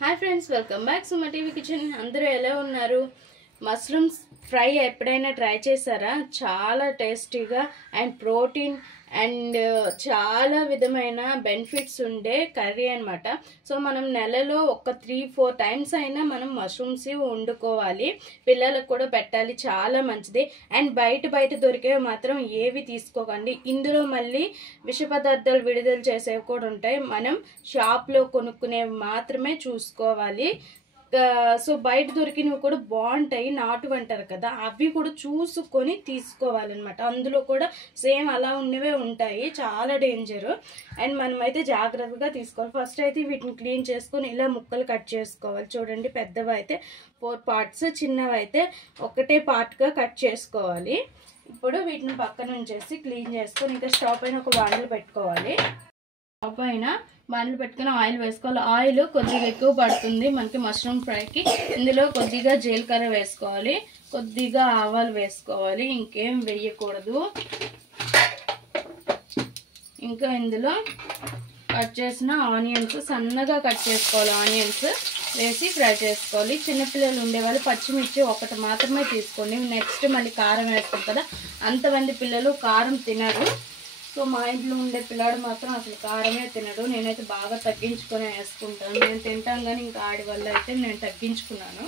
Hi friends, welcome back to మా TV kitchen. అందరూ ఎలా ఉన్నారు? మష్రూమ్స్ ఫ్రై ఎప్పుడైనా ట్రై చేశారా? చాలా టేస్టీగా అండ్ ప్రోటీన్ అండ్ చాలా విధమైన బెనిఫిట్స్ ఉండే కర్రీ అనమాట. సో మనం నెలలో ఒక 3-4 టైమ్స్ అయినా మనం మష్రూమ్స్ వండుకోవాలి, పిల్లలకు కూడా పెట్టాలి, చాలా మంచిది. అండ్ బయట దొరికేవి మాత్రం ఏవి తీసుకోకండి. ఇందులో మళ్ళీ విష పదార్థాలు విడుదల చేసేవి కూడా ఉంటాయి. మనం షాప్లో కొనుక్కునేవి మాత్రమే చూసుకోవాలి. సో బయట దొరికినవి కూడా బాగుంటాయి, నాటు అంటారు కదా, అవి కూడా చూసుకొని తీసుకోవాలన్నమాట. అందులో కూడా సేమ్ అలా ఉన్నవే ఉంటాయి, చాలా డేంజర్. అండ్ మనమైతే జాగ్రత్తగా తీసుకోవాలి. ఫస్ట్ అయితే వీటిని క్లీన్ చేసుకొని ఇలా ముక్కలు కట్ చేసుకోవాలి. చూడండి, పెద్దవి అయితే 4 పార్ట్స్, చిన్నవి అయితే ఒకటే పార్ట్గా కట్ చేసుకోవాలి. ఇప్పుడు వీటిని పక్కన ఉంచేసి క్లీన్ చేసుకొని ఇంకా స్టవ్ పైన ఒక బాండిల్ పెట్టుకోవాలి. స్టవ్ పైన బాండిల్ పెట్టుకుని ఆయిల్ వేసుకోవాలి. ఆయిల్ కొద్దిగా ఎక్కువ పడుతుంది మనకి మష్రూమ్ ఫ్రైకి. ఇందులో కొద్దిగా జీలకర్ర వేసుకోవాలి, కొద్దిగా ఆవాలు వేసుకోవాలి, ఇంకేం వేయకూడదు. ఇంకా ఇందులో కట్ చేసిన ఆనియన్స్, సన్నగా కట్ చేసుకోవాలి. ఆనియన్స్ వేసి ఫ్రై చేసుకోవాలి. చిన్నపిల్లలు ఉండేవాళ్ళు పచ్చిమిర్చి ఒకటి మాత్రమే తీసుకోండి. నెక్స్ట్ మళ్ళీ కారం వేస్తాం కదా, అంతమంది పిల్లలు కారం తినరు. సో మా ఇంట్లో ఉండే పిల్లాడు మాత్రం అసలు కారమే తినడు. నేనైతే బాగా తగ్గించుకొని వేసుకుంటాను. నేను తింటాను కానీ ఇంకా ఆడి వల్ల అయితే నేను తగ్గించుకున్నాను.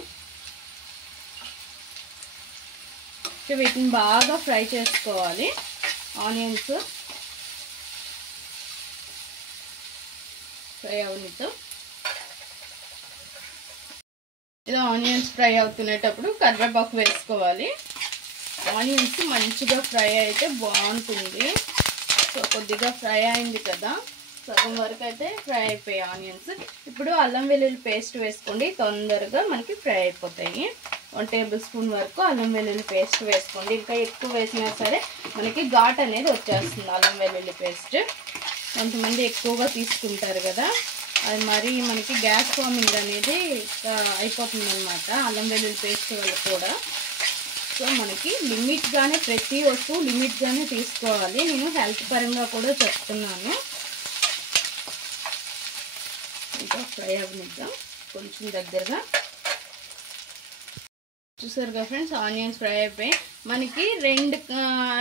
వీటిని బాగా ఫ్రై చేసుకోవాలి. ఆనియన్స్ ఫ్రై అవనితో ఇలా ఆనియన్స్ ఫ్రై అవుతునేటప్పుడు కరివేపాకు వేసుకోవాలి. ఆనియన్స్ మంచిగా ఫ్రై అయితే బాగుంటుంది. సో కొద్దిగా ఫ్రై అయింది కదా, సగం వరకు అయితే ఫ్రై అయిపోయాయి ఆనియన్స్. ఇప్పుడు అల్లం వెల్లుల్లి పేస్ట్ వేసుకోండి, తొందరగా మనకి ఫ్రై అయిపోతాయి. 1 టేబుల్ స్పూన్ వరకు అల్లం వెల్లుల్లి పేస్ట్ వేసుకోండి. ఇంకా ఎక్కువ వేసినా సరే మనకి ఘాట్ అనేది వచ్చేస్తుంది. అల్లం వెల్లుల్లి పేస్ట్ కొంతమంది ఎక్కువగా తీసుకుంటారు కదా, అది మరి మనకి గ్యాస్ ఫార్మింగ్ అనేది అయిపోతుంది అనమాట అల్లం వెల్లుల్లి పేస్ట్ వల్ల కూడా. సో మనకి లిమిట్గానే, ప్రతి వస్తువు లిమిట్గానే తీసుకోవాలి. నేను హెల్త్ పరంగా కూడా చెప్తున్నాను. ఇంకా ఫ్రై అవ్వనిద్దాం కొంచెం దగ్గరగా. చూసారు కదా ఫ్రెండ్స్, ఆనియన్స్ ఫ్రై అయిపోయి మనకి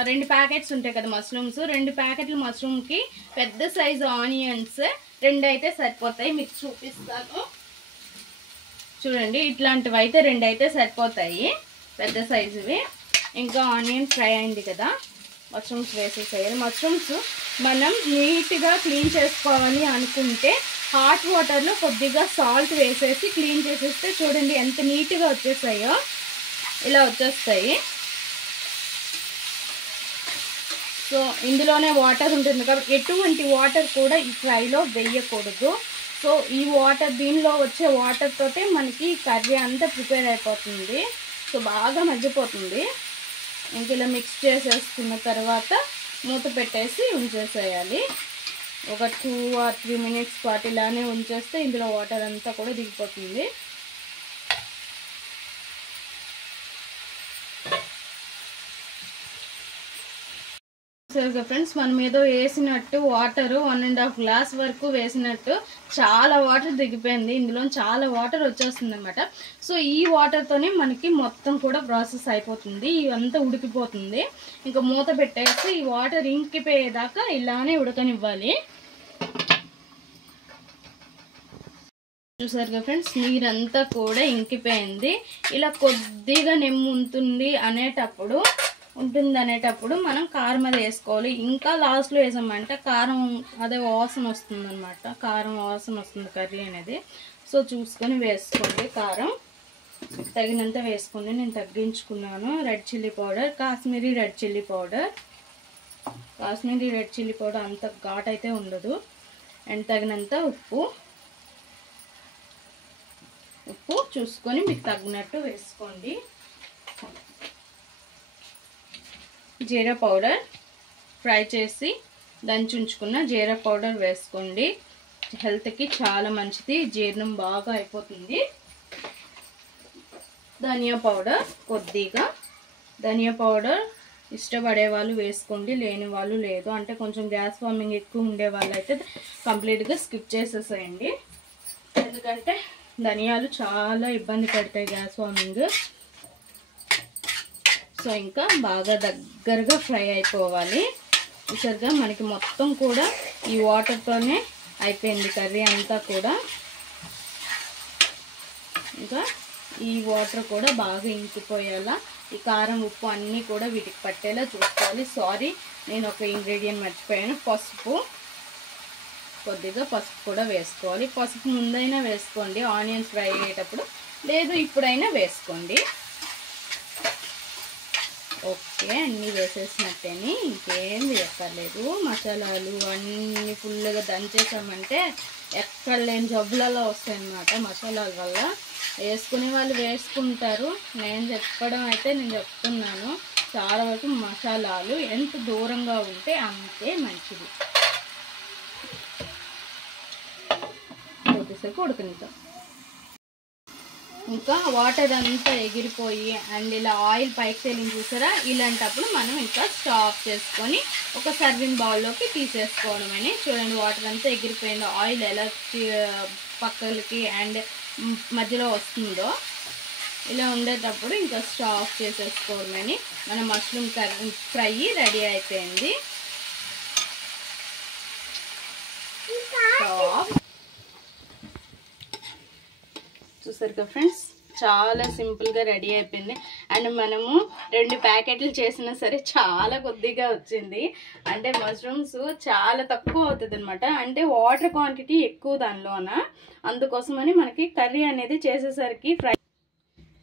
రెండు ప్యాకెట్స్ ఉంటాయి కదా మష్రూమ్స్. 2 ప్యాకెట్ల మష్రూమ్కి పెద్ద సైజు ఆనియన్స్ 2 అయితే సరిపోతాయి. మీకు చూపిస్తాను చూడండి, ఇట్లాంటివి అయితే 2 అయితే సరిపోతాయి, పెద్ద సైజువి. ఇంకా ఆనియన్ ఫ్రై అయింది కదా, మష్రూమ్స్ వేసేసేయాలి. మష్రూమ్స్ మనం నీట్గా క్లీన్ చేసుకోవాలి అనుకుంటే హాట్ వాటర్లో కొద్దిగా సాల్ట్ వేసేసి క్లీన్ చేసేస్తే చూడండి ఎంత నీట్గా వచ్చేసాయో. ఇలా వచ్చేస్తాయి. సో ఇందులోనే వాటర్ ఉంటుంది కాబట్టి ఎటువంటి వాటర్ కూడా ఈ ఫ్రైలో వేయకూడదు. సో ఈ వాటర్, దీనిలో వచ్చే వాటర్ తోటే మనకి కర్రీ అంతా ప్రిపేర్ అయిపోతుంది. సో బాగా మగ్గిపోతుంది. ఇంక ఇలా మిక్స్ చేసేసుకున్న తర్వాత మూత పెట్టేసి ఉంచేసేయాలి. ఒక 2 or 3 minutes పాటు ఇలానే ఉంచేస్తే ఇందులో వాటర్ అంతా కూడా దిగిపోతుంది. సరిగ్గా ఫ్రెండ్స్, మనం ఏదో వేసినట్టు వాటర్ 1.5 గ్లాస్ వరకు వేసినట్టు చాలా వాటర్ దిగిపోయింది. ఇందులో చాలా వాటర్ వచ్చేస్తుంది అనమాట. సో ఈ వాటర్తోనే మనకి మొత్తం కూడా ప్రాసెస్ అయిపోతుంది, ఇవంతా ఉడికిపోతుంది. ఇంకా మూత పెట్టేసి ఈ వాటర్ ఇంకిపోయేదాకా ఇలానే ఉడకనివ్వాలి. చూసారుగా ఫ్రెండ్స్, నీరంతా కూడా ఇంకిపోయింది. ఇలా కొద్దిగా నెమ్ము ఉంటుందనేటప్పుడు మనం కారం అది వేసుకోవాలి. ఇంకా లాస్ట్లో వేసామంటే కారం అదే వాసన వస్తుంది అనమాట, కారం వాసన వస్తుంది కర్రీ అనేది. సో చూసుకొని వేసుకోండి. కారం తగినంత వేసుకోండి. నేను తగ్గించుకున్నాను. Red chilli powder, Kashmiri red chilli powder. Kashmiri red chilli powder అంత ఘాట్ అయితే ఉండదు. అండ్ తగినంత ఉప్పు చూసుకొని మీకు తగినట్టు వేసుకోండి. జీరా పౌడర్, ఫ్రై చేసి దంచి ఉంచుకున్న జీరా పౌడర్ వేసుకోండి. హెల్త్కి చాలా మంచిది, జీర్ణం బాగా అయిపోతుంది. ధనియా పౌడర్ కొద్దిగా, ధనియా పౌడర్ ఇష్టపడే వాళ్ళు వేసుకోండి, లేని వాళ్ళు లేదు. అంటే కొంచెం గ్యాస్ ఫార్మింగ్ ఎక్కువ ఉండే వాళ్ళు అయితే కంప్లీట్గా స్కిప్ చేసేసేయండి. ఎందుకంటే ధనియాలు చాలా ఇబ్బంది పెడతాయి గ్యాస్ వార్మింగ్. సో ఇంకా బాగా దగ్గరగా ఫ్రై అయిపోవాలి. చూసారుగా మనకి మొత్తం కూడా ఈ వాటర్తోనే అయిపోయింది కర్రీ అంతా కూడా. ఇంకా ఈ వాటర్ కూడా బాగా ఇంకిపోయేలా ఈ కారం ఉప్పు అన్నీ కూడా వీటికి పట్టేలా చూసుకోవాలి. సారీ, నేను ఒక ఇంగ్రీడియంట్ మర్చిపోయాను, పసుపు. కొద్దిగా పసుపు కూడా వేసుకోవాలి. పసుపు ముందైనా వేసుకోండి ఆనియన్స్ ఫ్రై అయ్యేటప్పుడు, లేదు ఇప్పుడైనా వేసుకోండి. ఓకే, అన్నీ వేసేసినట్టేని ఇంకేం వేయక్కర్లేదు. మసాలాలు అన్నీ ఫుల్గా దంచేసామంటే ఎక్కడ లేని జబ్బులలో వస్తాయన్నమాట మసాలాల వల్ల. వేసుకునే వాళ్ళు వేసుకుంటారు, నేను చెప్తున్నాను. చాలా వరకు మసాలాలు ఎంత దూరంగా ఉంటే అంతే మంచిది. కొద్దిసేపు ఉడకనిద్దాం. ఇంకా వాటర్ అంతా ఎగిరిపోయి అండ్ ఇలా ఆయిల్ పైకి తేలింది చూసారా, ఇలాంటప్పుడు మనం ఇంకా స్టవ్ ఆఫ్ చేసుకొని ఒక సర్వింగ్ బౌల్లోకి తీసేసుకోవడమని. చూడండి వాటర్ అంతా ఎగిరిపోయిందో, ఆయిల్ ఎలా పక్కలకి అండ్ మధ్యలో వస్తుందో. ఇలా ఉండేటప్పుడు ఇంకా స్టవ్ ఆఫ్ చేసేసుకోవడమని. మన మష్రూమ్ కర్రీ ఫ్రై రెడీ అయిపోయింది. చూసారు కదా ఫ్రెండ్స్, చాలా సింపుల్గా రెడీ అయిపోయింది. అండ్ మనము 2 ప్యాకెట్లు చేసినా సరే చాలా కొద్దిగా వచ్చింది. అంటే మష్రూమ్స్ చాలా తక్కువ అవుతుంది అనమాట. అంటే వాటర్ క్వాంటిటీ ఎక్కువ దానిలోన. అందుకోసమని మనకి కర్రీ అనేది చేసేసరికి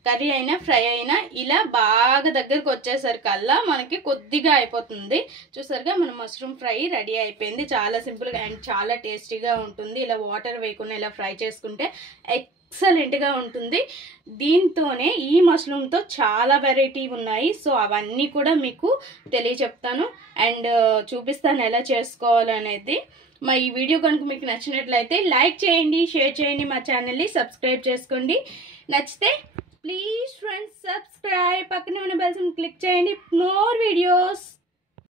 కర్రీ అయినా ఫ్రై అయినా ఇలా బాగా దగ్గరకు వచ్చేసరికల్లా మనకి కొద్దిగా అయిపోతుంది. చూసారుగా మన మష్రూమ్ ఫ్రై రెడీ అయిపోయింది. చాలా సింపుల్గా అండ్ చాలా టేస్టీగా ఉంటుంది. ఇలా వాటర్ వేయకుండా ఇలా ఫ్రై చేసుకుంటే ఎక్సలెంట్గా ఉంటుంది. దీంతోనే ఈ మష్రూమ్తో చాలా వెరైటీ ఉన్నాయి. సో అవన్నీ కూడా మీకు తెలియచెప్తాను అండ్ చూపిస్తాను ఎలా చేసుకోవాలనేది. మా ఈ వీడియో కనుక మీకు నచ్చినట్లయితే లైక్ చేయండి, షేర్ చేయండి, మా ఛానల్ని సబ్స్క్రైబ్ చేసుకోండి. నచ్చితే ప్లీజ్ ఫ్రెండ్స్ సబ్స్క్రైబ్, పక్కనే ఉన్న బెల్ సింబల్ క్లిక్ చేయండి. More videos.